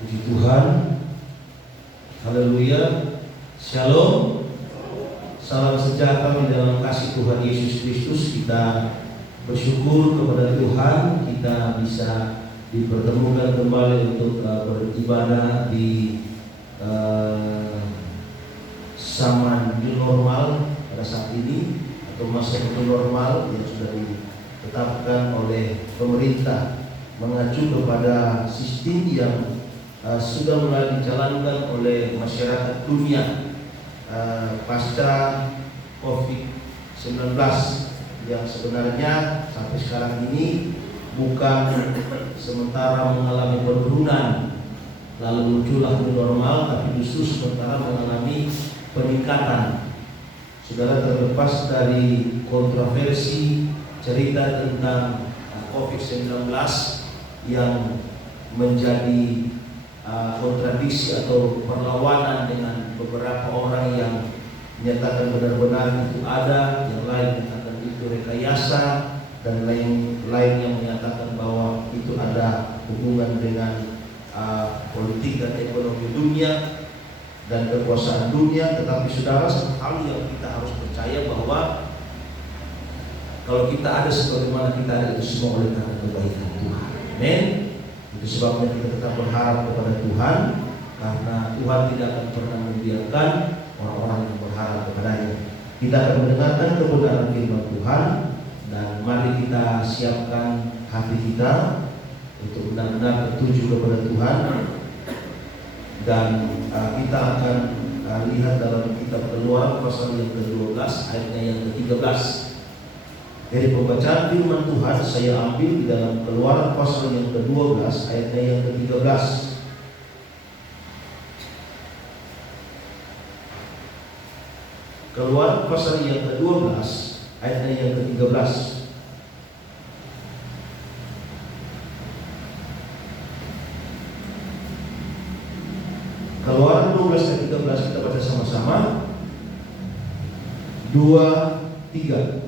Puji Tuhan, haleluya, shalom, salam sejahtera di dalam kasih Tuhan Yesus Kristus. Kita bersyukur kepada Tuhan, kita bisa dipertemukan kembali untuk beribadah di zaman new normal pada saat ini, atau masa new normal yang sudah ditetapkan oleh pemerintah mengacu kepada sistem yang sudah mulai dijalankan oleh masyarakat dunia pasca COVID-19, yang sebenarnya sampai sekarang ini bukan sementara mengalami penurunan lalu muncullah new normal, tapi justru sementara mengalami peningkatan. Saudara, terlepas dari kontroversi cerita tentang COVID-19 yang menjadi kontradiksi atau perlawanan dengan beberapa orang yang menyatakan benar-benar itu ada, yang lain menyatakan itu rekayasa, dan lain yang menyatakan bahwa itu ada hubungan dengan politik dan ekonomi dunia dan kekuasaan dunia. Tetapi saudara, satu hal yang kita harus percaya bahwa kalau kita ada sebagaimana kita ada, itu semua oleh karena kebaikan Tuhan. Amin. Itu sebabnya kita tetap berharap kepada Tuhan, karena Tuhan tidak akan pernah membiarkan orang-orang yang berharap kepadanya. Kita akan mendengarkan kebenaran firman Tuhan, dan mari kita siapkan hati kita untuk benar-benar tertuju kepada Tuhan. Dan kita akan lihat dalam kitab Keluaran pasal yang ke-12 ayatnya yang ke-13. Dari pembacaan firman Tuhan saya ambil di dalam Keluaran pasal yang ke-12 ayatnya yang ke-13. Keluaran pasal yang ke-12 ayatnya yang ke-13. Keluaran 12 ayat 13, kita baca sama-sama. 2, 3.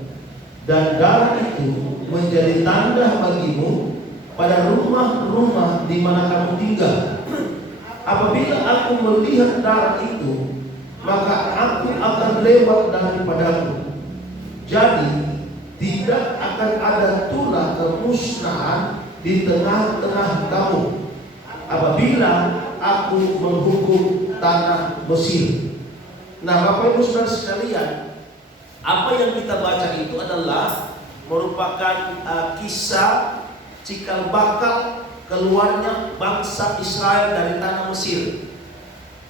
Dan darah itu menjadi tanda bagimu pada rumah-rumah di mana kamu tinggal. Apabila aku melihat darah itu, maka aku akan lewat daripadamu. Jadi tidak akan ada tulah kemusnahan di tengah-tengah kamu apabila aku menghukum tanah Mesir. Nah, Bapak Ibu Saudara sekalian, apa yang kita baca itu adalah merupakan kisah cikal bakal keluarnya bangsa Israel dari tanah Mesir,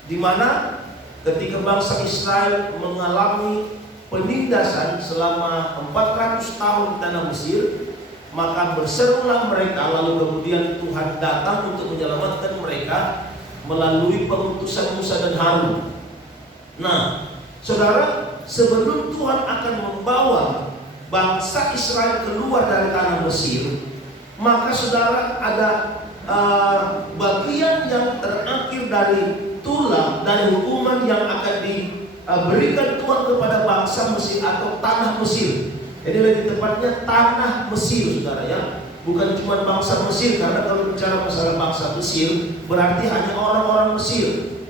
di mana ketika bangsa Israel mengalami penindasan selama 400 tahun di tanah Mesir, maka berserulah mereka, lalu kemudian Tuhan datang untuk menyelamatkan mereka melalui pengutusan Musa dan Harun. Nah, saudara, sebelum Tuhan akan membawa bangsa Israel keluar dari tanah Mesir, maka saudara, ada bagian yang terakhir dari tulah dari hukuman yang akan diberikan Tuhan kepada bangsa Mesir atau tanah Mesir. Jadi lebih tepatnya tanah Mesir, saudara, ya. Bukan cuma bangsa Mesir, karena kalau bicara masalah bangsa Mesir berarti hanya orang-orang Mesir,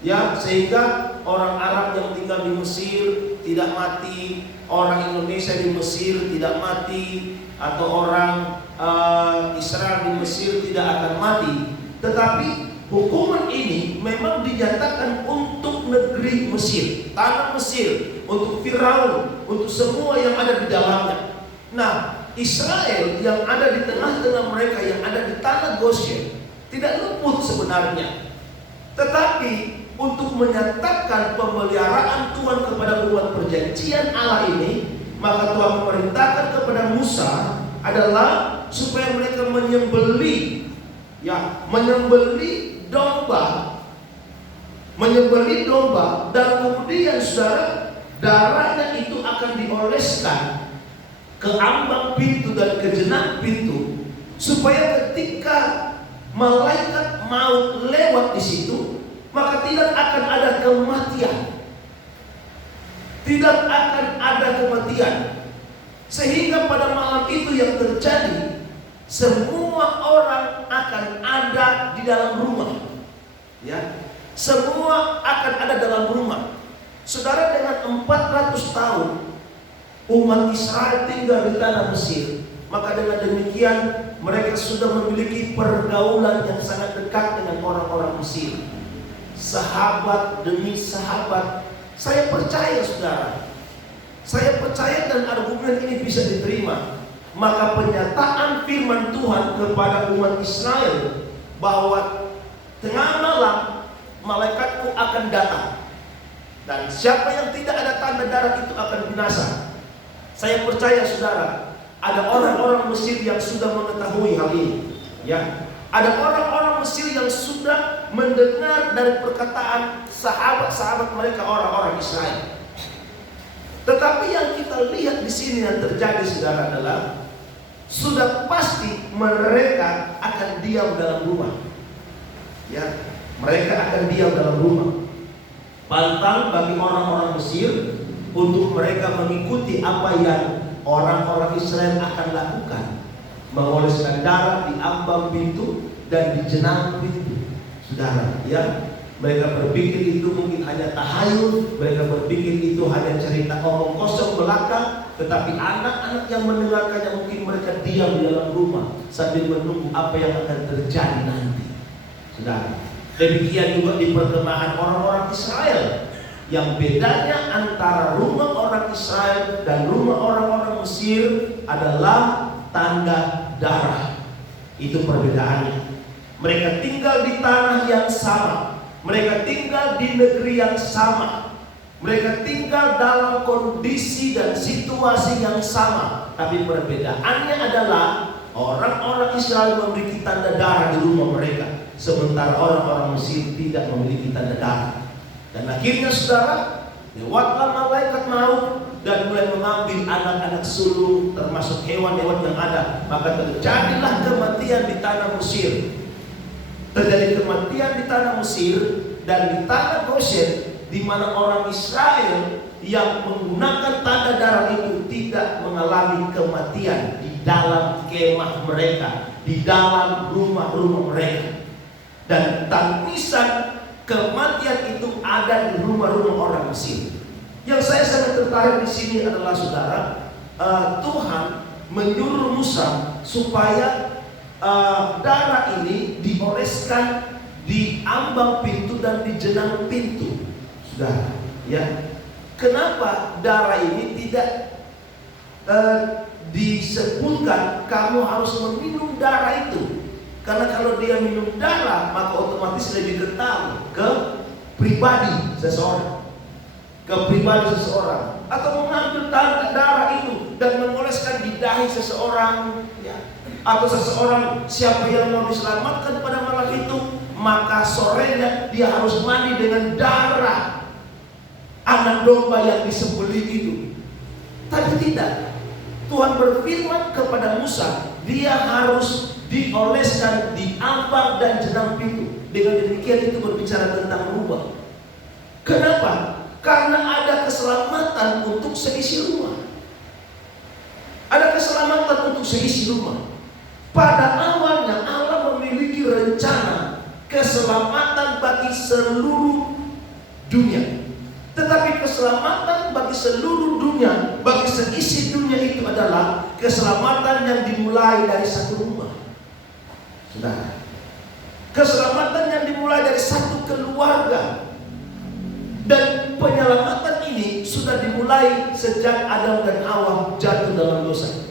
ya, sehingga orang Arab yang tinggal di Mesir tidak mati, orang Indonesia di Mesir tidak mati, atau orang Israel di Mesir tidak akan mati. Tetapi hukuman ini memang dinyatakan untuk negeri Mesir, tanah Mesir, untuk Firaun, untuk semua yang ada di dalamnya. Nah, Israel yang ada di tengah-tengah mereka, yang ada di tanah Goshen, tidak luput sebenarnya. Tetapi untuk menyatakan pemeliharaan Tuhan kepada umat perjanjian Allah ini, maka Tuhan memerintahkan kepada Musa adalah supaya mereka menyembelih domba, dan kemudian saudara, darahnya itu akan dioleskan ke ambang pintu dan ke jenang pintu, supaya ketika malaikat maut lewat di situ, maka tidak akan ada kematian. Tidak akan ada kematian. Sehingga pada malam itu yang terjadi, semua orang akan ada di dalam rumah. Ya, semua akan ada dalam rumah. Saudara, dengan 400 tahun umat Israel tinggal di tanah Mesir, maka dengan demikian mereka sudah memiliki pergaulan yang sangat dekat dengan orang-orang Mesir. Sahabat demi sahabat. Saya percaya saudara, saya percaya dan argumen ini bisa diterima. Maka penyataan firman Tuhan kepada umat Israel bahwa tengah malam malaikatku akan datang, dan siapa yang tidak ada tanda darah itu akan binasa. Saya percaya saudara, ada orang-orang Mesir yang sudah mengetahui hal ini. Ya, ada orang-orang Mesir yang sudah mendengar dari perkataan sahabat-sahabat mereka, orang-orang Israel. Tetapi yang kita lihat di sini yang terjadi saudara adalah sudah pasti mereka akan diam dalam rumah. Ya, mereka akan diam dalam rumah. Pantang bagi orang-orang Mesir untuk mereka mengikuti apa yang orang-orang Israel akan lakukan, mengoleskan darah di ambang pintu dan di jenang pintu. Saudara, ya, mereka berpikir itu mungkin hanya tahayul, mereka berpikir itu hanya cerita omong kosong belaka. Tetapi anak-anak yang mendengarkannya mungkin mereka diam di dalam rumah sambil menunggu apa yang akan terjadi nanti. Saudara, demikian juga di perkemahan orang-orang Israel. Yang bedanya antara rumah orang Israel dan rumah orang-orang Mesir adalah tanda darah. Itu perbedaannya. Mereka tinggal di tanah yang sama, mereka tinggal di negeri yang sama, mereka tinggal dalam kondisi dan situasi yang sama. Tapi perbedaannya adalah orang-orang Israel memiliki tanda darah di rumah mereka, sementara orang-orang Mesir tidak memiliki tanda darah. Dan akhirnya saudara, lewatlah malaikat maut dan mulai mengambil anak-anak sulung termasuk hewan-hewan yang ada. Maka terjadilah kematian di tanah Mesir. Terjadi kematian di tanah Mesir dan di tanah Goshen, di mana orang Israel yang menggunakan tanda darah itu tidak mengalami kematian di dalam kemah mereka, di dalam rumah-rumah mereka. Dan tangisan kematian itu ada di rumah-rumah orang Mesir. Yang saya sangat tertarik di sini adalah saudara, Tuhan menyuruh Musa supaya darah ini dioleskan di ambang pintu dan di jenang pintu. Saudara, ya, kenapa darah ini tidak disebutkan kamu harus meminum darah itu? Karena kalau dia minum darah, maka otomatis lebih kental ke pribadi seseorang, atau mengambil darah itu dan mengoleskan di dahi seseorang, ya. Atau seseorang, siapa yang mau diselamatkan pada malam itu, maka sorenya dia harus mandi dengan darah anak domba yang disembelih itu. Tapi tidak, Tuhan berfirman kepada Musa, dia harus dioleskan di ambang dan jenang pintu. Dengan demikian itu berbicara tentang rumah. Kenapa? Karena ada keselamatan untuk seisi rumah. Ada keselamatan untuk seisi rumah. Pada awalnya Allah memiliki rencana keselamatan bagi seluruh dunia. Tetapi keselamatan bagi seluruh dunia, bagi seisi dunia itu adalah keselamatan yang dimulai dari satu rumah. Saudara, keselamatan yang dimulai dari satu keluarga. Dan penyelamatan ini sudah dimulai sejak Adam dan Hawa jatuh dalam dosa.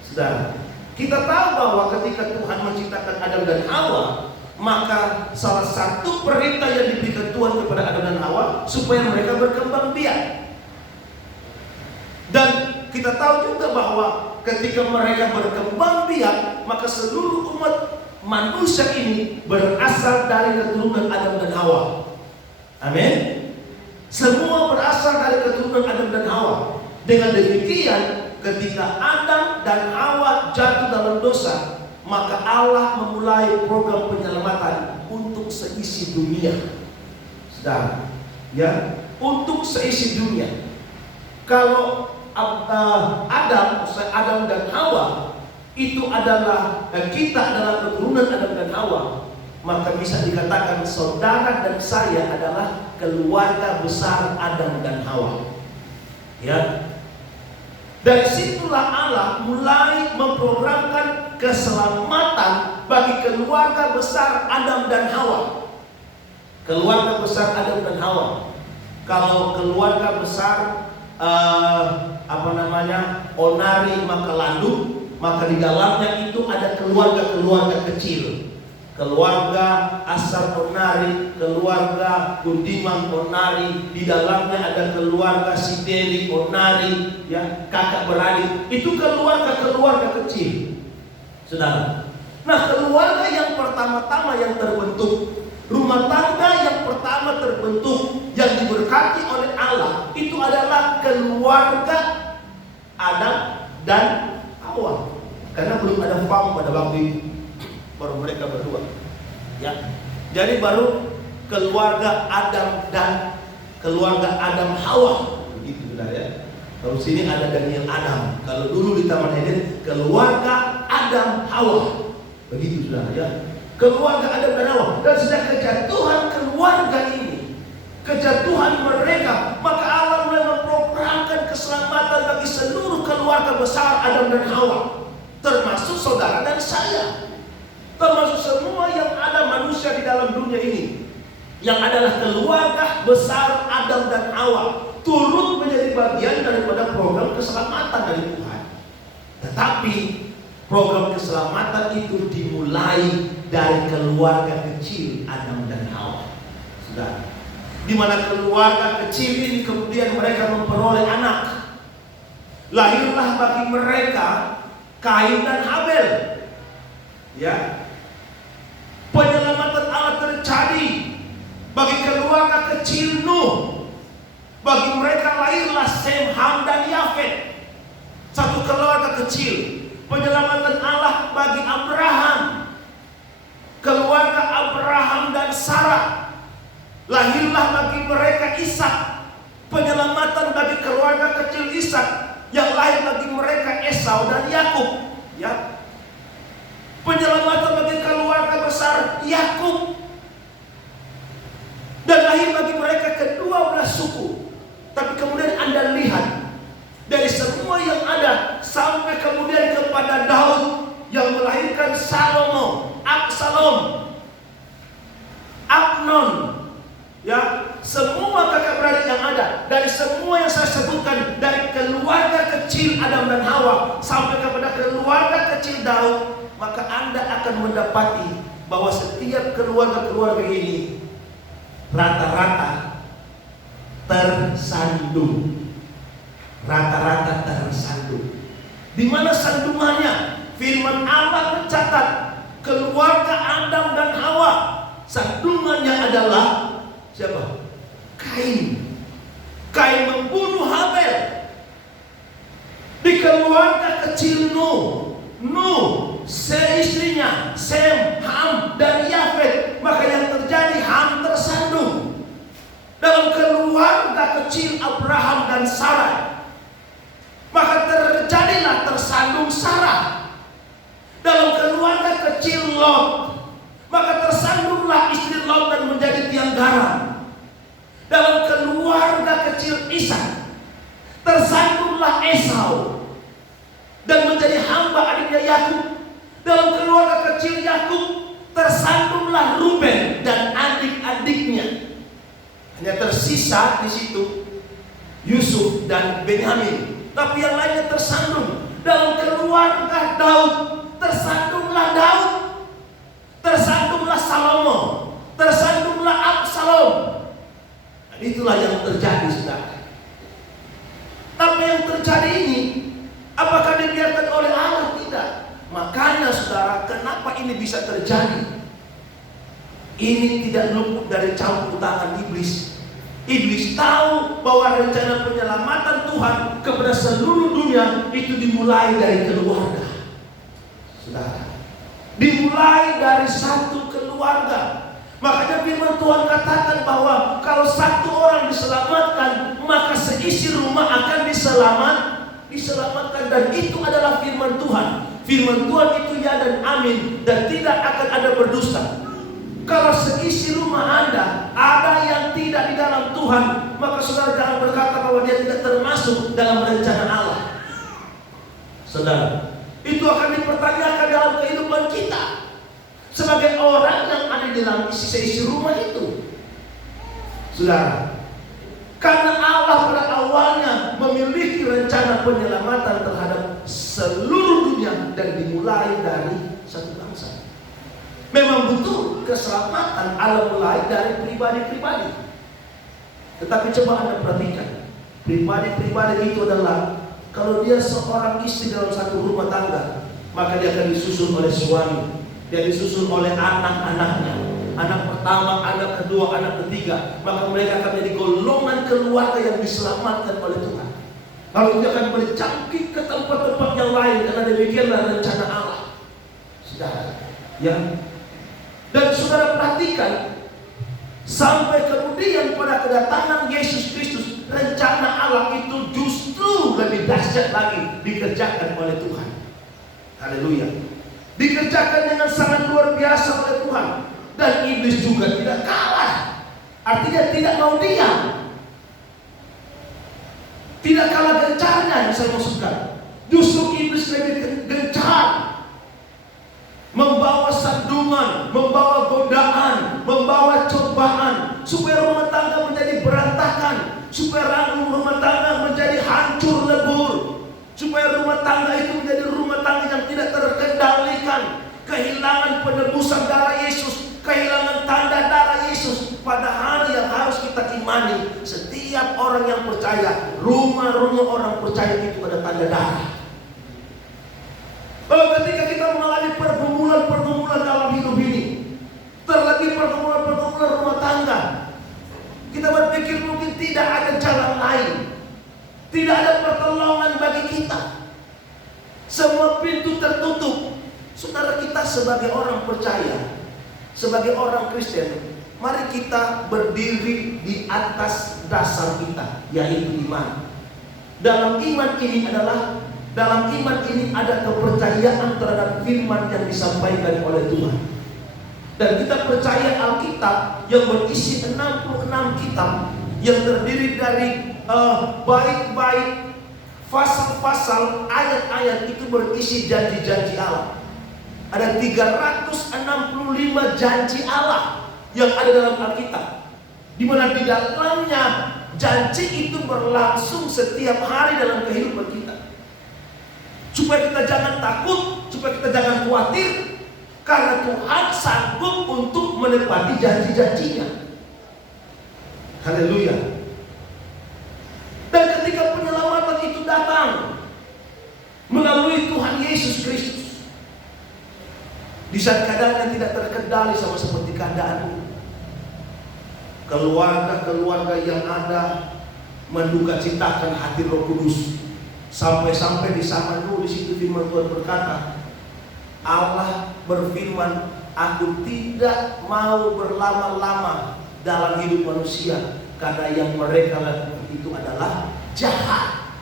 Saudara, kita tahu bahwa ketika Tuhan menciptakan Adam dan Hawa, maka salah satu perintah yang diberikan Tuhan kepada Adam dan Hawa supaya mereka berkembang biak. Dan kita tahu juga bahwa ketika mereka berkembang biak, maka seluruh umat manusia ini berasal dari keturunan Adam dan Hawa. Amin. Semua berasal dari keturunan Adam dan Hawa. Dengan demikian, ketika Adam dan Hawa jatuh dalam dosa, maka Allah memulai program penyelamatan untuk seisi dunia. Saudara, ya, untuk seisi dunia. Kalau Adam dan Hawa itu adalah, kita adalah keturunan Adam dan Hawa, maka bisa dikatakan saudara dan saya adalah keluarga besar Adam dan Hawa. Ya. Dari situlah Allah mulai memprogramkan keselamatan bagi keluarga besar Adam dan Hawa. Keluarga besar Adam dan Hawa. Kalau keluarga besar Onari maka Landu, maka di dalamnya itu ada keluarga-keluarga kecil. Keluarga Asar Onari, keluarga Kundiman Onari, di dalamnya ada keluarga Sideri Onari, ya, kakak beradik. Itu keluarga-keluarga kecil, saudara. Nah, keluarga yang pertama-tama yang terbentuk, rumah tangga yang pertama terbentuk, yang diberkati oleh Allah, itu adalah keluarga Adam dan Hawa. Karena belum ada fam pada waktu itu, baru mereka berdua, ya. Jadi baru keluarga Adam dan keluarga Adam Hawa, begitu benar ya. Kalau sini ada Daniel Adam, kalau dulu di Taman Eden keluarga Adam Hawa, begitu sudah ya. Keluarga Adam dan Hawa, dan sejak kejatuhan keluarga ini, kejatuhan mereka, maka Allah mulai memprogramkan keselamatan bagi seluruh keluarga besar Adam dan Hawa, termasuk saudara dan saya. Termasuk semua yang ada manusia di dalam dunia ini, yang adalah keluarga besar Adam dan Hawa, turut menjadi bagian daripada program keselamatan dari Tuhan. Tetapi program keselamatan itu dimulai dari keluarga kecil Adam dan Hawa. Sudah, di mana keluarga kecil ini kemudian mereka memperoleh anak. Lahirlah bagi mereka Kain dan Habel. Ya. Penyelamatan Allah terjadi bagi keluarga kecil Nuh. Bagi mereka lahirlah Sem, Ham dan Yafet. Satu keluarga kecil. Penyelamatan Allah bagi Abraham, keluarga Abraham dan Sarah. Lahirlah bagi mereka Ishak. Penyelamatan bagi keluarga kecil Ishak, yang lahir bagi mereka Esau dan Yakub. Ya. Penyelamatan bagi keluarga besar Yakub, dan lahir bagi mereka ke-12 suku. Tapi kemudian Anda lihat dari semua yang ada sampai kemudian kepada Daud yang melahirkan Salomo, Absalom, Abnon, ya, semua kakak beradik yang ada, dari semua yang saya sebutkan, dari keluarga kecil Adam dan Hawa sampai kepada keluarga kecil Daud, maka Anda akan mendapati bahwa setiap keluarga-keluarga ini rata-rata tersandung. Rata-rata tersandung. Di mana sandungannya? Firman Allah mencatat keluarga Adam dan Hawa, sandungannya adalah siapa? Kain. Kain membunuh Habel. Di keluarga kecil Nuh, seistrinya Sem, Ham dan Yafet, maka yang terjadi Ham tersandung. Dalam keluarga kecil Abraham dan Sarah, maka terjadilah tersandung Sarah. Dalam keluarga kecil Lot, maka tersandunglah istri Lot dan menjadi tiang garam. Dalam keluarga kecil Ishak, tersandunglah Esau dan menjadi hamba adiknya Yakub. Dalam keluarga kecil Yakub, tersandunglah Ruben dan adik-adiknya. Hanya tersisa di situ Yusuf dan Benyamin, tapi yang lainnya tersandung. Dalam keluarga Daud, tersandunglah Daud, tersandunglah Salomo, tersandunglah Absalom. Dan itulah yang terjadi, saudara. Apa yang terjadi ini, apakah dibiarkan oleh Allah? Tidak. Makanya saudara, kenapa ini bisa terjadi? Ini tidak luput dari campur tangan iblis. Iblis tahu bahwa rencana penyelamatan Tuhan kepada seluruh dunia itu dimulai dari keluarga. Saudara, dimulai dari satu keluarga. Makanya firman Tuhan katakan bahwa kalau satu orang diselamatkan, maka seisi rumah akan diselamatkan. Dan itu adalah firman Tuhan. Firman Tuhan itu ya dan amin, dan tidak akan ada berdusta. seisi rumah Anda ada yang tidak di dalam Tuhan, maka saudara jangan berkata bahwa dia tidak termasuk dalam rencana Allah. Saudara, itu akan dipertanyakan dalam kehidupan kita sebagai orang yang ada di dalam seisi rumah itu. Saudara, karena Allah pada awalnya memiliki rencana penyelamatan terhadap seluruh dunia dan dimulai dari satu bangsa. Memang betul keselamatan Allah mulai dari pribadi-pribadi. Tetapi coba Anda perhatikan, pribadi-pribadi itu adalah kalau dia seorang istri dalam satu rumah tangga, maka dia akan disusul oleh suami, dia disusul oleh anak-anaknya. Anak pertama, anak kedua, anak ketiga, maka mereka akan menjadi golongan keluarga yang diselamatkan oleh Tuhan. Lalu dia akan berjangkit ke tempat-tempat yang lain, karena demikianlah rencana Allah. Saudara, ya. Dan saudara perhatikan, sampai kemudian pada kedatangan Yesus Kristus, rencana Allah itu justru lebih dahsyat lagi dikerjakan oleh Tuhan. Haleluya. Dikerjakan dengan sangat luar biasa oleh Tuhan. Dan iblis juga tidak kalah. Artinya tidak mau diam, tidak kalah gencarnya yang saya maksudkan. Justru iblis lebih gencar, membawa sandungan, membawa godaan, membawa cobaan, supaya rumah tangga menjadi berantakan, supaya rumah tangga menjadi hancur lebur, supaya rumah tangga itu menjadi rumah tangga yang tidak terkendalikan, kehilangan penebusan darah Yesus, kehilangan tanda darah Yesus. Padahal yang harus kita imani, setiap orang yang percaya, rumah-rumah orang percaya itu ada tanda darah. Ketika kita mengalami pergumulan-pergumulan dalam hidup ini, terlebih pergumulan-pergumulan rumah tangga, kita berpikir mungkin tidak ada jalan lain, tidak ada pertolongan bagi kita, semua pintu tertutup. Saudara, kita sebagai orang percaya, sebagai orang Kristen, mari kita berdiri di atas dasar kita, yaitu iman. Dalam iman ini ada kepercayaan terhadap firman yang disampaikan oleh Tuhan. Dan kita percaya Alkitab yang berisi 66 kitab, yang terdiri dari bait-bait, pasal-pasal, ayat-ayat, itu berisi janji-janji Allah. Ada 365 janji Allah yang ada dalam Alkitab, di mana di dalamnya janji itu berlangsung setiap hari dalam kehidupan kita. Supaya kita jangan takut, supaya kita jangan khawatir, karena Tuhan sanggup untuk menepati janji-janjinya. Haleluya. Dan ketika penyelamatan itu datang melalui Tuhan Yesus Kristus, di saat keadaannya tidak terkendali sama seperti keadaanmu, keluarga-keluarga yang ada menduka citakan hati Roh Kudus. Sampai-sampai di zaman dulu, di situ firman Tuhan berkata, Allah berfirman, aku tidak mau berlama-lama dalam hidup manusia, karena yang mereka lakukan itu adalah jahat.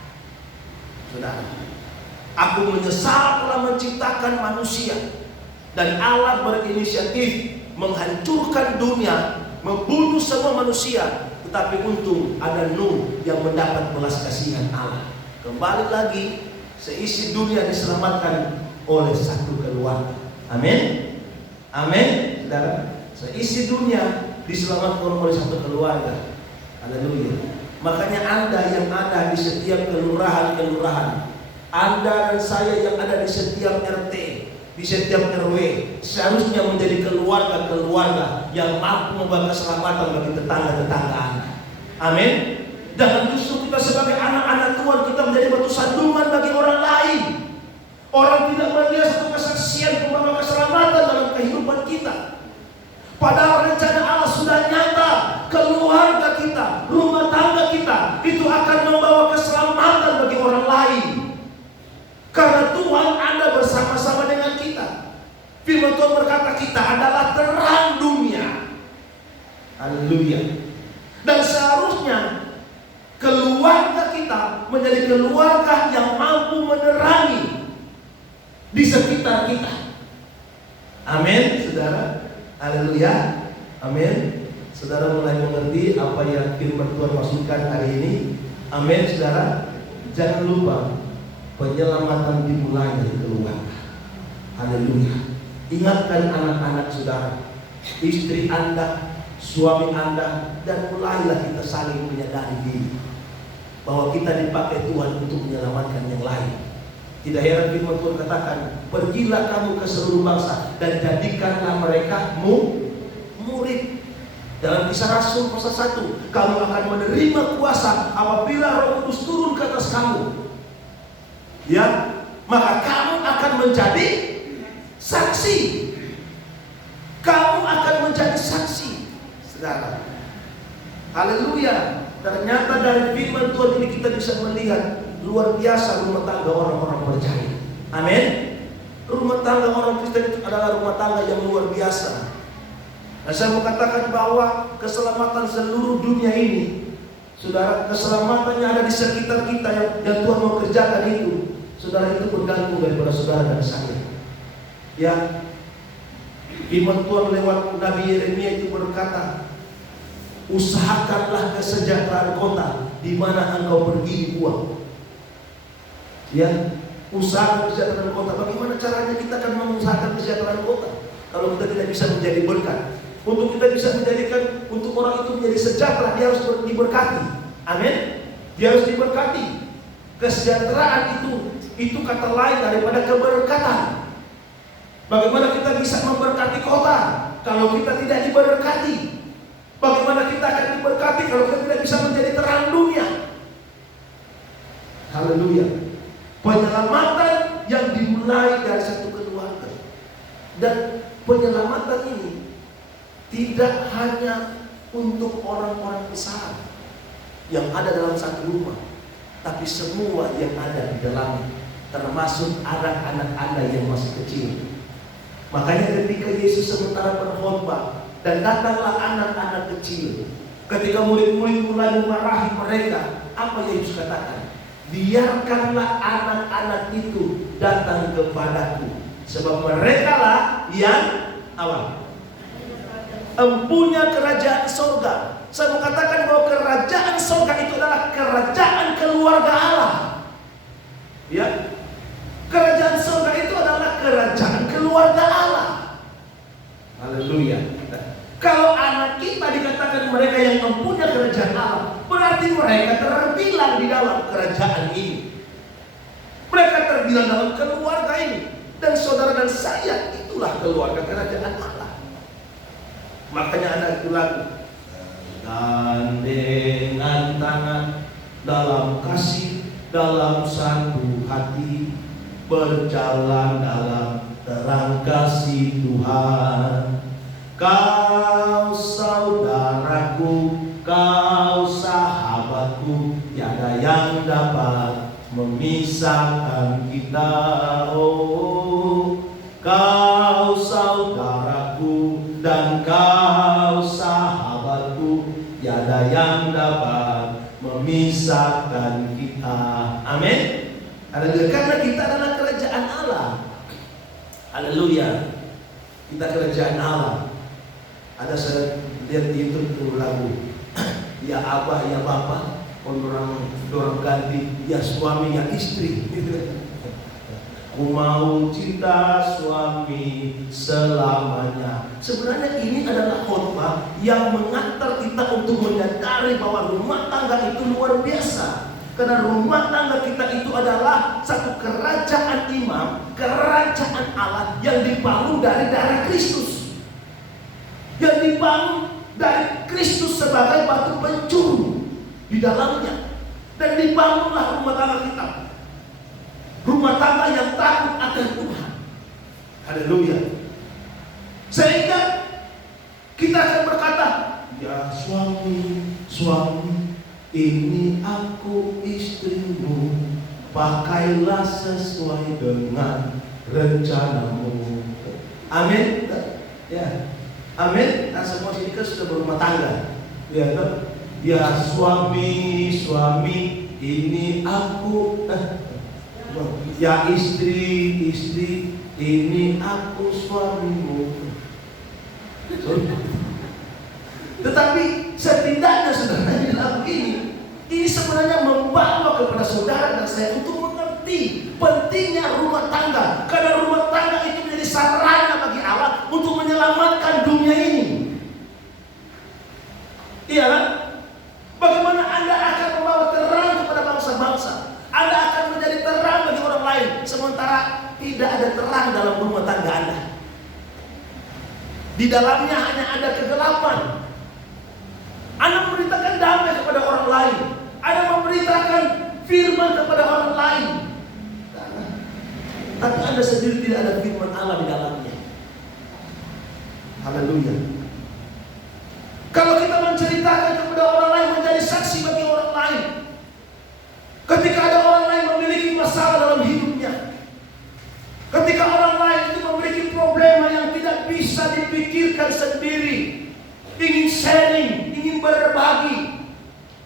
Saudara, aku menyesal telah menciptakan manusia. Dan Allah berinisiatif menghancurkan dunia, membunuh semua manusia. Tetapi untung ada Nuh yang mendapat belas kasihan Allah. Kembali lagi, seisi dunia diselamatkan oleh satu keluarga. Amin. Amin. Saudara, seisi dunia diselamatkan oleh satu keluarga. Haleluya. Makanya Anda yang ada di setiap kelurahan-kelurahan, Anda dan saya yang ada di setiap RT, di setiap RW, seharusnya menjadi keluarga-keluarga yang mampu membawa keselamatan bagi tetangga-tetangga Anda. Amin. Jangan justru kita sebagai anak-anak Tuhan, kita menjadi batu sandungan bagi orang lain. Orang tidak melihat satu kesaksian membawa keselamatan dalam kehidupan kita. Padahal rencana Allah sudah nyata. Keluarga kita, rumah tangga kita, itu akan membawa keselamatan bagi orang lain. Karena Tuhan ada bersama-sama dengan kita. Firman Tuhan berkata kita adalah terang dunia. Haleluya. Dan seharusnya keluarga kita menjadi keluarga yang mampu menerangi di sekitar kita. Amin, saudara. Haleluya. Amin. Saudara mulai mengerti apa yang firman Tuhan maksudkan hari ini. Amin, saudara. Jangan lupa, penyelamatan dimulai dari keluarga. Haleluya. Ingatkan anak-anak saudara, istri Anda, suami Anda, dan mulailah kita saling menyadari diri bahwa kita dipakai Tuhan untuk menyelamatkan yang lain. Tidak heran firman Tuhan katakan, pergilah kamu ke seluruh bangsa dan jadikanlah mereka murid. Dalam Kisah Rasul pasal 1, kamu akan menerima kuasa apabila Roh Kudus turun ke atas kamu. Ya, maka kamu akan menjadi saksi. Kamu akan menjadi saksi, saudara. Haleluya. Ternyata dari firman Tuhan ini kita bisa melihat luar biasa rumah tangga orang-orang percaya. Amin. Rumah tangga orang Kristen itu adalah rumah tangga yang luar biasa. Nah, saya mau katakan bahwa keselamatan seluruh dunia ini, saudara, keselamatan yang ada di sekitar kita yang Tuhan mau kerjakan itu, saudara, itu bergantung daripada saudara dan saya. Ya, firman Tuhan lewat Nabi Yeremia itu berkata, usahakanlah kesejahteraan kota di mana engkau pergi dibuang. Ya, usaha kesejahteraan kota. Bagaimana caranya kita akan mengusahakan kesejahteraan kota kalau kita tidak bisa menjadi berkat? Untuk kita bisa menjadikan, untuk orang itu menjadi sejahtera, dia harus diberkati. Amin. Dia harus diberkati. Kesejahteraan itu kata lain daripada keberkatan. Bagaimana kita bisa memberkati kota kalau kita tidak diberkati? Bagaimana kita akan diberkati kalau kita tidak bisa menjadi terang dunia? Haleluya. Penyelamatan yang dimulai dari satu keluarga. Dan penyelamatan ini tidak hanya untuk orang-orang besar yang ada dalam satu rumah, tapi semua yang ada di dalamnya, termasuk anak-anak Anda yang masih kecil. Makanya ketika Yesus sementara berkhotbah dan datanglah anak-anak kecil, ketika murid-murid mulai memarahi mereka, apa yang Yesus katakan? Biarkanlah anak-anak itu datang kepadaku, sebab mereka lah yang apa? Empunya kerajaan surga. Saya mau katakan bahwa kerajaan surga itu adalah kerajaan keluarga Allah. Ya, kerajaan surga itu adalah kerajaan keluarga Allah. Haleluya. Kalau anak kita dikatakan mereka yang mempunyai kerajaan Allah, berarti mereka terbilang di dalam kerajaan ini. Mereka terbilang dalam keluarga ini. Dan saudara dan saya itulah keluarga kerajaan Allah. Makanya ada itu lagu, gandengan tangan dalam kasih, dalam satu hati, berjalan dalam terang kasih Tuhan. Kau saudaraku, kau sahabatku, tiada yang dapat memisahkan kita. Oh, kau saudaraku dan kau sahabatku, tiada yang dapat memisahkan kita. Amin. Haleluya. Karena kita adalah kerajaan Allah. Haleluya. Kita kerajaan Allah. Ada saya lihat di YouTube itu lagu, ya abah, ya bapak, orang ganti, ya suami, ya istri. Ku mau cinta suami selamanya. Sebenarnya ini adalah khotbah yang mengantar kita untuk menyadari bahwa rumah tangga itu luar biasa. Karena rumah tangga kita itu adalah satu kerajaan imam, kerajaan Allah yang dibangun dari darah Kristus. Yang dibangun dari Kristus sebagai batu penjuru di dalamnya. Dan dibangunlah rumah tangga kita. Rumah tangga yang takut akan Tuhan. Haleluya. Sehingga kita akan berkata, ya suami, suami, ini aku istrimu, pakailah sesuai dengan rencanamu. Amin. Ya, amin. Nah, semua sini kan sudah berumah tangga. Ya, ya suami, suami, ini aku. Ya istri, istri, ini aku suamimu. Tetapi setidaknya saudara di dalam ini sebenarnya membawa kepada saudara dan saya untuk mengerti pentingnya rumah tangga. Karena rumah tangga itu menjadi sarana bagi Allah untuk menyelamatkan dunia ini. Iya kan? Bagaimana Anda akan membawa terang kepada bangsa-bangsa? Anda akan menjadi terang bagi orang lain, sementara tidak ada terang dalam rumah tangga Anda. Di dalamnya hanya ada kegelapan. Anda memberitakan damai kepada orang lain. Anda memberitakan firman kepada orang lain. Tapi Anda sendiri tidak ada firman Allah di dalamnya. Haleluya. Kalau kita menceritakan kepada orang lain, menjadi saksi bagi orang lain. Ketika ada orang lain memiliki masalah dalam hidupnya, ketika orang lain itu memiliki problema yang tidak bisa dipikirkan sendiri, ingin sharing, ingin berbagi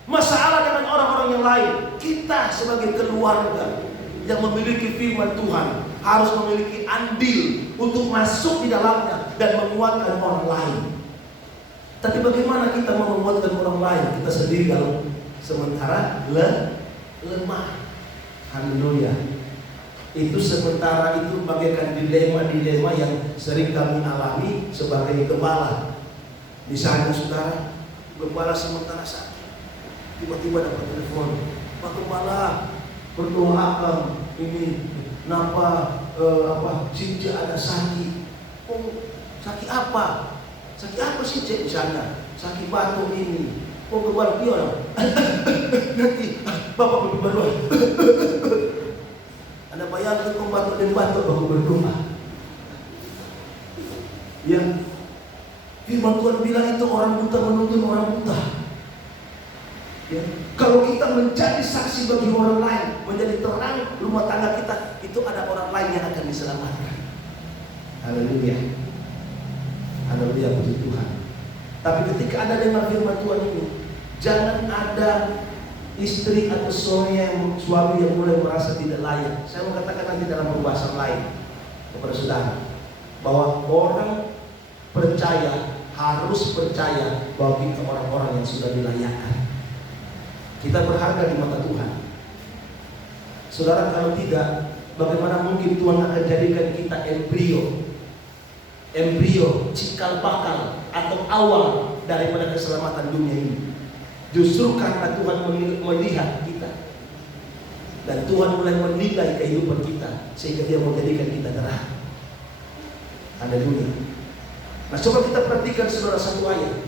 masalah dengan orang-orang yang lain, kita sebagai keluarga yang memiliki firman Tuhan harus memiliki andil untuk masuk di dalamnya dan menguatkan orang lain. Tapi bagaimana kita mau menguatkan orang lain, kita sendiri kalau sementara lemah. Haleluya. Itu sementara itu bagaikan dilema-dilema yang sering kami alami sebagai gembala. Misalnya saudara, gembala sementara sakit, tiba-tiba dapat telepon, Pak Gembala, berdoakan ini kenapa Sinja ada sakit. Oh, sakit apa? Sakit apa sih Cik misalnya? Sakit batuk ini. Oh Gembala dia. Nanti Bapak berdoa. Anda bayangkan kau batuk dan batuk Bapak berdoa. Yang firman Tuhan bilang itu orang buta menuntun orang buta. Ya. Kalau kita menjadi saksi bagi orang lain, menjadi terang rumah tangga kita, itu ada orang lain yang akan diselamatkan. Haleluya. Haleluya, puji Tuhan. Tapi ketika Anda dengar firman Tuhan ini, jangan ada istri atau suami yang mulai merasa tidak layak. Saya mau katakan nanti dalam pembahasan lain kepada saudara, bahwa orang percaya harus percaya bagi orang-orang yang sudah dilayakkan. Kita berharga di mata Tuhan. Saudara, kalau tidak, bagaimana mungkin Tuhan akan jadikan kita embrio, cikal bakal atau awal daripada keselamatan dunia ini. Justru karena Tuhan melihat kita dan Tuhan mulai menilai kehidupan kita, sehingga Dia mau jadikan kita terang. Haleluya. Nah, coba kita perhatikan saudara satu ayat.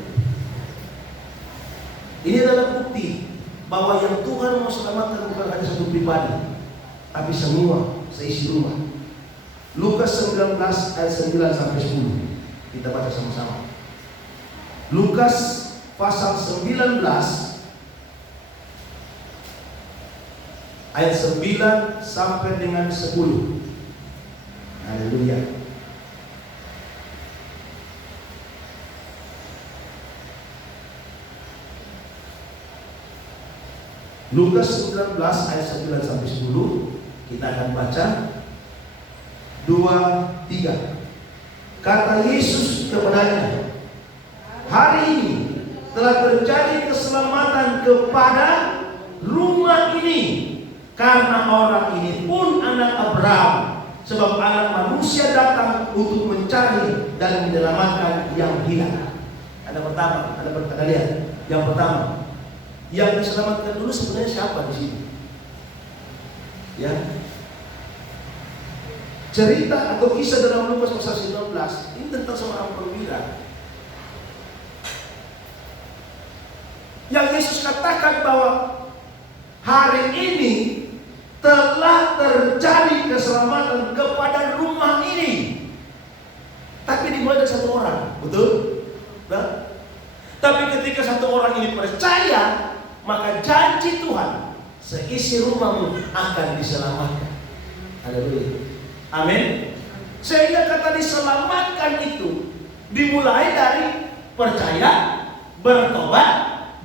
Ini adalah bukti bahwa yang Tuhan mau selamatkan bukan hanya satu pribadi, tapi semua seisi rumah. Lukas 19 ayat 9 sampai 10. Kita baca sama-sama. Lukas pasal 19 ayat 9 sampai dengan 10. Haleluya. Lukas 19 ayat 9 sampai 10. Kita akan baca 2, 3. Kata Yesus kepadanya, hari ini telah terjadi keselamatan kepada rumah ini, karena orang ini pun anak Abraham. Sebab anak manusia datang untuk mencari dan menyelamatkan yang hilang. Ada pertama, ada lihat. Yang pertama, yang diselamatkan dulu sebenarnya siapa di sini? Ya. Cerita atau kisah dalam Lukas pasal 19 ini tentang seorang perwira yang Yesus katakan bahwa hari ini telah terjadi keselamatan kepada rumah ini. Tapi dimulai dari satu orang, betul? Nah, tapi ketika satu orang ini percaya, maka janji Tuhan seisi rumahmu akan diselamatkan. Haleluya. Amin. Sehingga kata diselamatkan itu dimulai dari percaya, bertobat,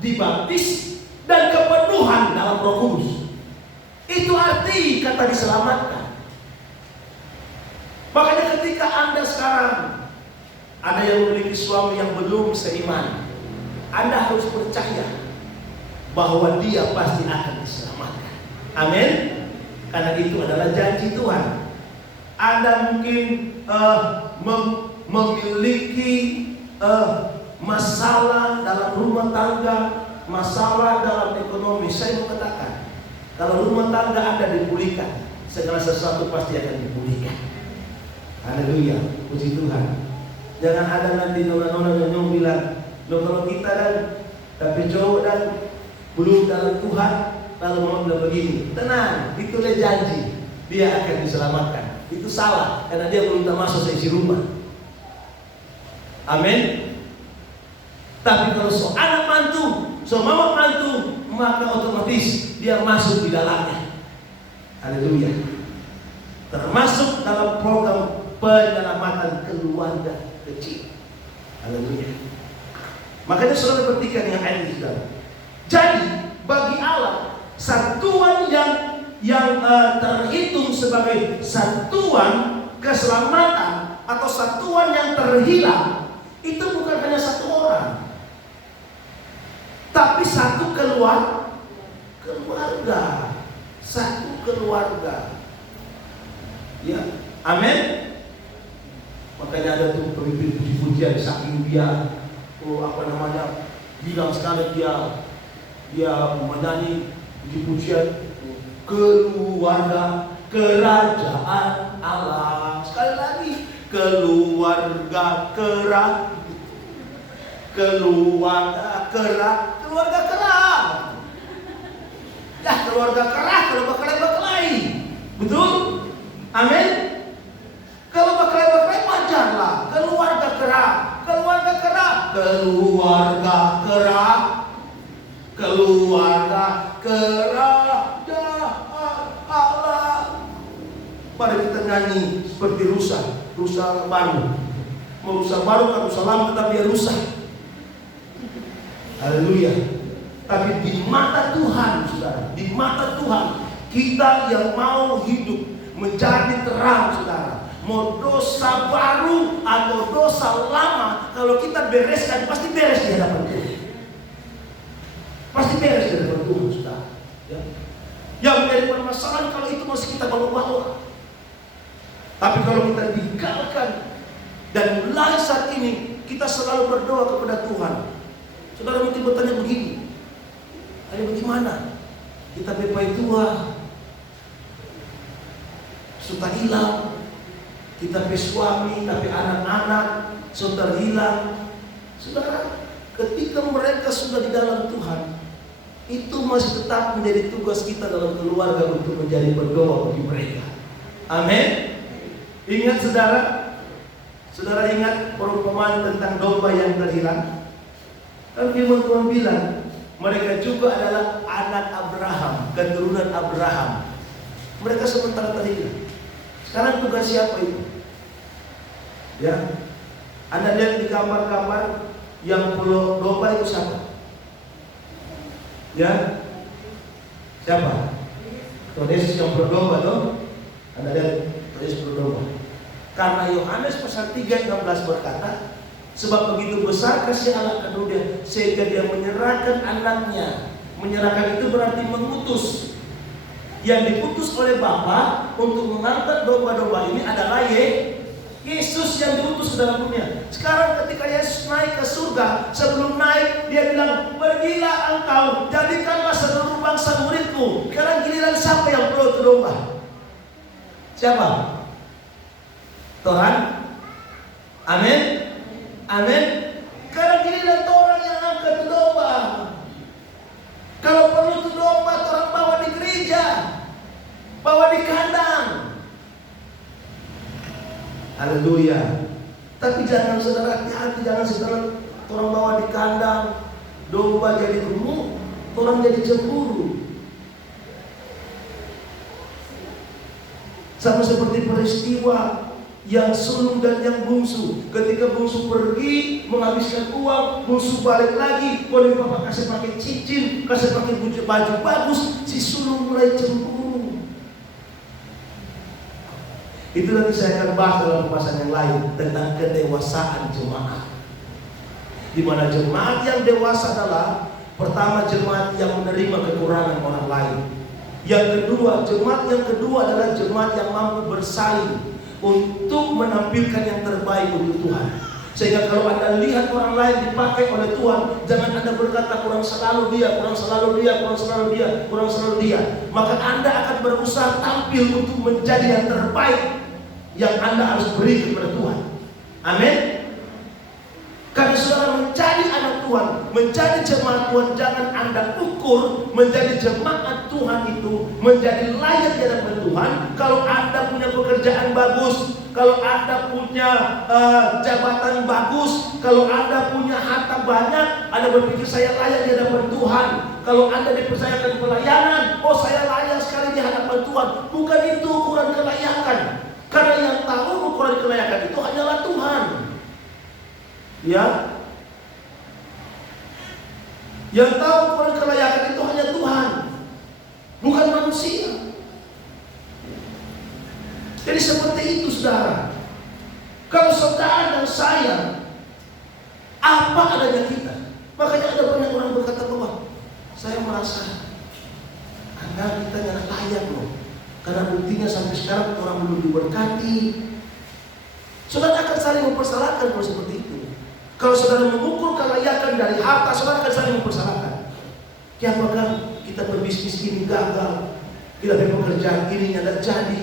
dibaptis, dan kepenuhan dalam Roh Kudus. Itu arti kata diselamatkan. Makanya ketika Anda sekarang ada yang memiliki suami yang belum seiman, Anda harus percaya bahwa dia pasti akan diselamatkan. Amin. Karena itu adalah janji Tuhan. Anda mungkin memiliki masalah dalam rumah tangga, masalah dalam ekonomi. Saya mau katakan, kalau rumah tangga Anda dipulihkan, segala sesuatu pasti akan dipulihkan. Haleluya, puji Tuhan. Jangan ada nanti nona-nona yang bilang, loh kalau kita dan tapi cowok dan belum dalam Tuhan, lalu mau bilang begini. Tenang, itulah janji, dia akan diselamatkan. Itu salah, karena dia belum masuk seisi rumah. Amin. Tapi kalau seorang mantu, semua mantu, maka otomatis dia masuk di dalamnya. Haleluya. Termasuk dalam program penyelamatan keluarga kecil. Haleluya. Makanya saudara perhatikan yang ayat ini, saudara. Jadi bagi Allah, satuan yang terhitung sebagai satuan keselamatan atau satuan yang terhilang itu bukan hanya satu orang, tapi satu keluarga, satu keluarga. Ya, amin. Makanya ada tuh pemimpin puji-pujian saking dia bilang sekali dia menyanyi puji-pujian keluarga kerajaan Allah. Sekali lagi, keluarga kerah. Keluarga kerah. Ya, keluarga kerah kalau berkelahi. Betul? Amin. Kalau berkelahi wajarlah. Keluarga kerah. Keluarga kerah. Keluarga kerah. Keluarga kerajaan Allah. Mari kita nyanyi seperti rusa baru. Mau rusa baru kan rusa lama, tetapi dia rusak. Haleluya. Tapi di mata Tuhan, saudara, di mata Tuhan, kita yang mau hidup menjadi terang, saudara. Mau dosa baru atau dosa lama, kalau kita bereskan, pasti beres di hadapan Tuhan. Pasti beres di hadapan Tuhan, saudara. Ya. Yang menjadi permasalahan kalau itu masih kita bawa-bawa. Tapi kalau kita tinggalkan dan mulai saat ini kita selalu berdoa kepada Tuhan. Saudara mungkin bertanya begini, bagaimana kita bepai tua sudah hilang, kita pe suami tapi anak-anak sudah hilang. Saudara, ketika mereka sudah di dalam Tuhan, itu masih tetap menjadi tugas kita dalam keluarga untuk menjadi berdoa bagi mereka. Amin. Ingat saudara ingat perumpamaan tentang domba yang terhilang? Kan firman Tuhan bilang, mereka juga adalah anak Abraham, keturunan Abraham. Mereka sementara terhilang. Sekarang tugas siapa itu? Ya, Anda lihat di kamar-kamar yang pulau domba itu siapa? Ya, siapa? Yesus yang berdomba toh? Anda lihat Yesus berdomba. Karena Yohanes pasal 3:16 berkata, sebab begitu besar kasih Allah kepada dia sehingga dia menyerahkan anaknya. Menyerahkan itu berarti mengutus. Yang diputus oleh Bapa untuk mengangkat domba-domba ini adalah Yesus yang diutus ke dalam dunia. Sekarang ketika Yesus naik ke surga, sebelum naik dia bilang, pergilah engkau, jadikanlah seluruh bangsa muridku. Sekarang giliran siapa yang perlu domba? Siapa? Tuhan. Amin. Amin. Sekarang giliran orang yang angkat domba. Kalau perlu itu domba, orang bawa di gereja, bawa di kandang. Haleluya. Tapi jangan saudara hati-hati, jangan saudara orang bawa di kandang, domba jadi gemuk, orang jadi cemburu. Sama seperti peristiwa yang sulung dan yang bungsu. Ketika bungsu pergi menghabiskan uang, bungsu balik lagi, boleh bapak kasih pakai cincin, kasih pakai baju bagus, si sulung mulai cemburu. Itu nanti saya akan bahas dalam pembahasan yang lain tentang kedewasaan jemaat. Di mana jemaat yang dewasa adalah pertama jemaat yang menerima kekurangan orang lain. Yang kedua, jemaat yang kedua adalah jemaat yang mampu bersaing untuk menampilkan yang terbaik untuk Tuhan. Sehingga kalau Anda lihat orang lain dipakai oleh Tuhan, jangan Anda berkata kurang selalu dia, kurang selalu dia, kurang selalu dia, kurang selalu dia. Maka Anda akan berusaha tampil untuk menjadi yang terbaik yang Anda harus beri kepada Tuhan. Amin. Karena saudara menjadi anak Tuhan, menjadi jemaat Tuhan, jangan Anda ukur menjadi jemaat Tuhan itu menjadi layak di hadapan Tuhan kalau Anda punya pekerjaan bagus, kalau Anda punya jabatan bagus, kalau Anda punya harta banyak, Anda berpikir saya layak di hadapan Tuhan. Kalau Anda dipercayakan pelayanan, oh saya layak sekali di hadapan Tuhan. Bukan itu ukuran kelayakan. Karena yang tahu ukuran kelayakan itu hanyalah Tuhan. Ya, yang tahu ukuran kelayakan itu hanya Tuhan, bukan manusia. Jadi seperti itu saudara. Kalau saudara dan saya, apa adanya kita. Makanya ada banyak orang berkata bahwa saya merasa Anda kita nggak layak loh. Karena buktinya sampai sekarang orang belum diberkati. Saudara akan saling mempersalahkan kalau seperti itu. Kalau saudara mengukur kelayakan dari harta, saudara akan saling mempersalahkan. Apakah kita berbisnis ini gagal, kita pekerjaan ini tidak jadi,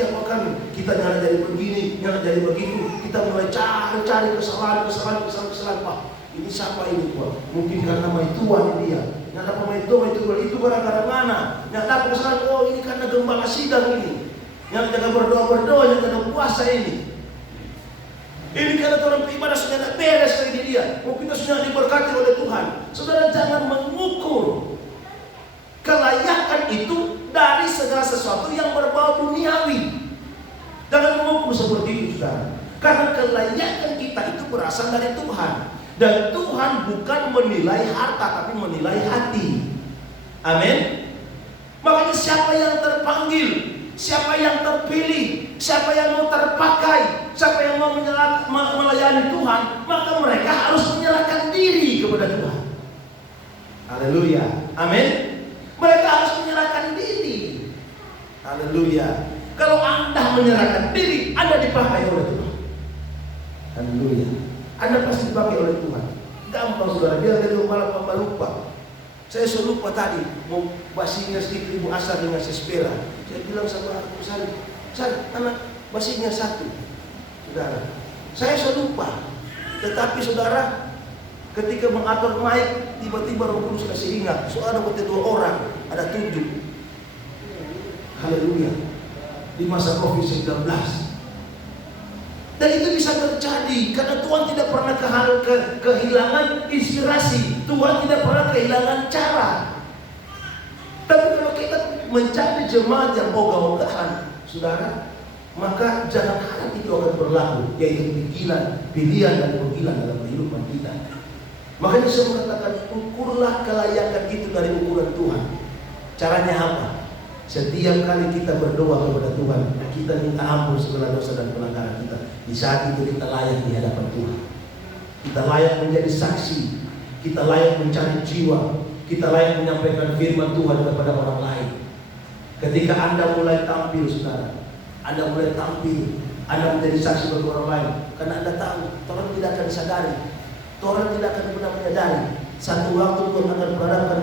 apakah kita nyala jadi begini, nyala jadi begitu, kita mulai cari kesalahan. Pak, ini siapa ini Pak? Mungkin karena maituan dia. Nggak dapat maituan itu gara-gara mana? Nggak dapat kesalahan. Oh ini karena gembala sidang ini. Yang jangan berdoa, yang jangan puasa ini. Ini karena orang beribadah sudah tidak beres lagi dia. Mungkin sudah diberkati oleh Tuhan. Saudara jangan mengukur kelayakan itu dari segala sesuatu yang berbau duniawi. Jangan mengukur seperti itu saudara. Karena kelayakan kita itu berasal dari Tuhan. Dan Tuhan bukan menilai harta tapi menilai hati. Amin. Makanya siapa yang terpanggil, siapa yang terpilih, siapa yang mau terpakai, siapa yang mau melayani Tuhan, maka mereka harus menyerahkan diri kepada Tuhan. Haleluya. Amin. Mereka harus menyerahkan diri. Haleluya. Kalau Anda menyerahkan diri, Anda dipakai oleh Tuhan. Haleluya. Anda pasti dipakai oleh Tuhan. Gampang saudara, dia dari kepala lupa. Saya sudah lupa tadi mau basinya sedikit Ibu Asar dengan Sespera. Saya bilang sama aku San, anak basinya satu. Saudara, saya sudah lupa. Tetapi saudara, ketika mengatur mic, tiba-tiba Roh Kudus kasih ingat. Saudara buat 2 orang, ada 7. Haleluya. Di masa COVID-19. Dan itu bisa terjadi karena Tuhan tidak pernah kehilangan inspirasi. Tuhan tidak pernah kehilangan cara. Tapi kalau kita menjadi jemaat yang ogah-ogahan, saudara, maka jangan harap itu akan berlaku, yaitu pilihan dan panggilan dalam kehidupan kita. Makanya saya mengatakan, ukurlah kelayakan itu dari ukuran Tuhan. Caranya apa? Setiap kali kita berdoa kepada Tuhan, kita minta ampun segala dosa dan pelanggaran kita. Di saat itu kita layak di hadapan Tuhan. Kita layak menjadi saksi. Kita layak mencari jiwa. Kita layak menyampaikan firman Tuhan kepada orang lain. Ketika Anda mulai tampil, saudara, Anda mulai tampil, Anda menjadi saksi bagi orang lain. Karena Anda tahu, orang tidak akan disadari, orang tidak akan pernah menyadari. Satu waktu Tuhan akan perhadapkan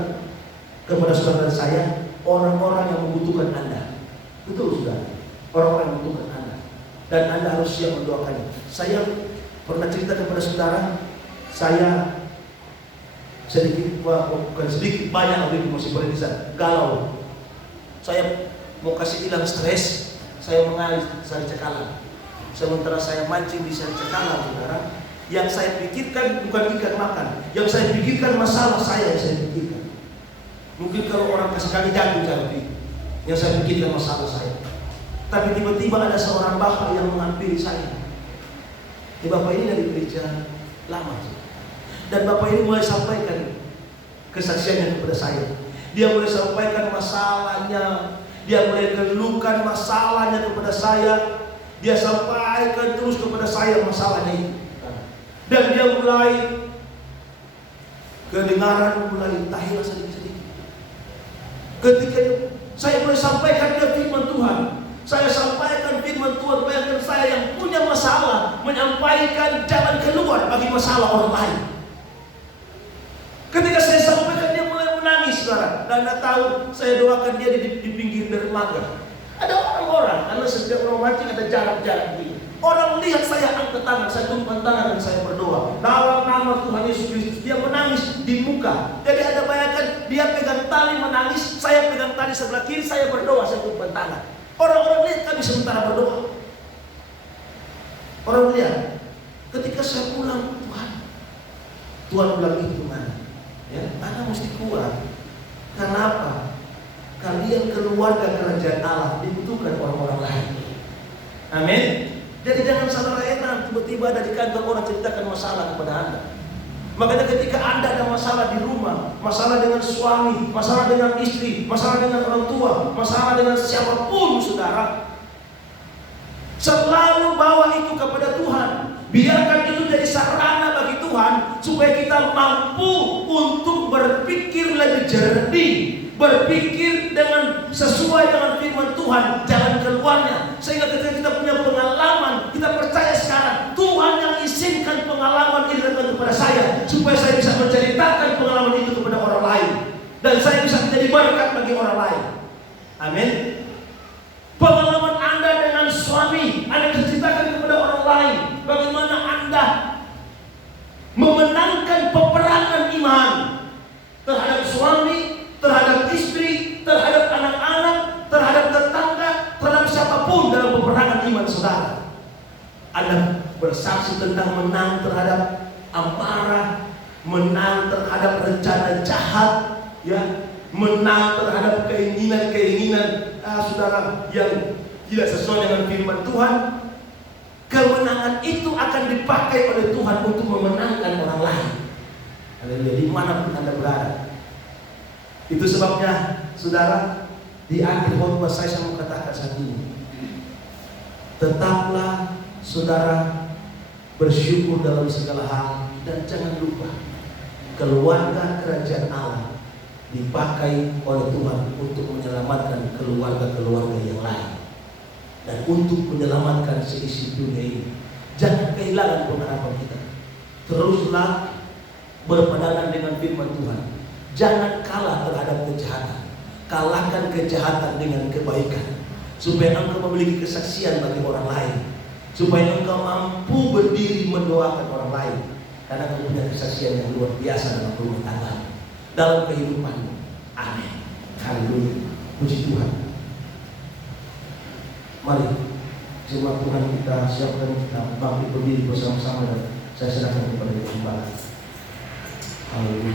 kepada saudara saya orang-orang yang membutuhkan Anda. Betul saudara, orang-orang yang membutuhkan Anda. Dan Anda harus siap mendoakannya. Saya pernah cerita kepada saudara, saya sedikit, bukan sedikit, banyak waktu itu masih berintisan, galau. Saya mau kasih hilang stres, saya mengalir sari cakalang. Sementara saya mancing di sari cakalang, saudara, yang saya pikirkan bukan ikan makan, yang saya pikirkan masalah saya yang saya pikirkan. Mungkin kalau orang kasih kaki jatuh jadi, yang saya pikirkan masalah saya. Tapi tiba-tiba ada seorang bapak yang menghampiri saya. Bapak ini dari gereja lama, dan bapak ini mulai sampaikan kesaksiannya kepada saya. Dia mulai sampaikan masalahnya, dia mulai keluhkan masalahnya kepada saya. Dia sampaikan terus kepada saya masalahnya itu. Dan dia mulai kedengaran mulai tahilah sedikit-sedikit. Ketika saya mulai sampaikan dia firman Tuhan, saya sampaikan firman Tuhan, bayangkan saya yang punya masalah menyampaikan jalan keluar bagi masalah orang lain. Ketika saya sampaikan dia mulai menangis, saudara. Dan Anda tahu, saya doakan dia di pinggir dermaga. Ada orang-orang, karena setiap orang mancing ada jarak-jarak begini. Orang lihat saya angkat tangan, saya tumpang tangan dan saya berdoa dalam nama Tuhan Yesus Kristus. Dia menangis di muka. Jadi Anda bayangkan, dia pegang tali menangis, saya pegang tali sebelah kiri, saya berdoa, saya tumpang tangan. Orang-orang lihat kami sementara berdoa. Orang lihat, ketika saya pulang, Tuhan bilang itu mana? Ya, Anda mesti kuat. Kenapa? Kalian keluarga kerajaan Allah dibutuhkan orang-orang lain. Amin. Jadi jangan salah heran tiba-tiba ada di kantor orang ceritakan masalah kepada Anda. Makanya ketika Anda ada masalah di rumah, masalah dengan suami, masalah dengan istri, masalah dengan orang tua, masalah dengan siapapun saudara, selalu bawa itu kepada Tuhan. Biarkan itu jadi sarana bagi Tuhan supaya kita mampu untuk berpikir lebih jernih, berpikir dengan sesuai dengan firman Tuhan, jalan keluarnya. Sehingga ketika kita punya pengalaman, kita percaya sekarang Tuhan yang izinkan pengalaman ini datang kepada saya, supaya saya bisa menceritakan pengalaman itu kepada orang lain, dan saya bisa menjadi berkat bagi orang lain. Amin. Pengalaman Anda dengan suami, Anda bisa ceritakan kepada orang lain bagaimana Anda memenangkan peperangan iman terhadap suami, terhadap istri, terhadap anak-anak, terhadap tetangga, terhadap siapapun dalam peperangan iman saudara. Anda bersaksi tentang menang terhadap amarah, menang terhadap rencana jahat, ya, menang terhadap keinginan-keinginan saudara yang tidak sesuai dengan firman Tuhan. Kemenangan itu akan dipakai oleh Tuhan untuk memenangkan orang lain. Haleluya, dimanapun Anda berada. Itu sebabnya saudara, di akhir khotbah saya mau katakan saat ini, tetaplah saudara bersyukur dalam segala hal, dan jangan lupa keluarga kerajaan Allah dipakai oleh Tuhan untuk menyelamatkan keluarga-keluarga yang lain dan untuk menyelamatkan seisi dunia ini. Jangan kehilangan pengharapan kita. Teruslah berpegangan dengan firman Tuhan. Jangan kalah terhadap kejahatan. Kalahkan kejahatan dengan kebaikan, supaya engkau memiliki kesaksian bagi orang lain, supaya engkau mampu berdiri mendoakan orang lain, karena engkau punya kesaksian yang luar biasa dalam rumah tangga, dalam kehidupanmu. Amin. Haleluya. Puji Tuhan. Mari jemaat Tuhan, kita siapkan, kita bangkit berdiri bersama-sama, dan saya serahkan kepada Tuhan. Haleluya.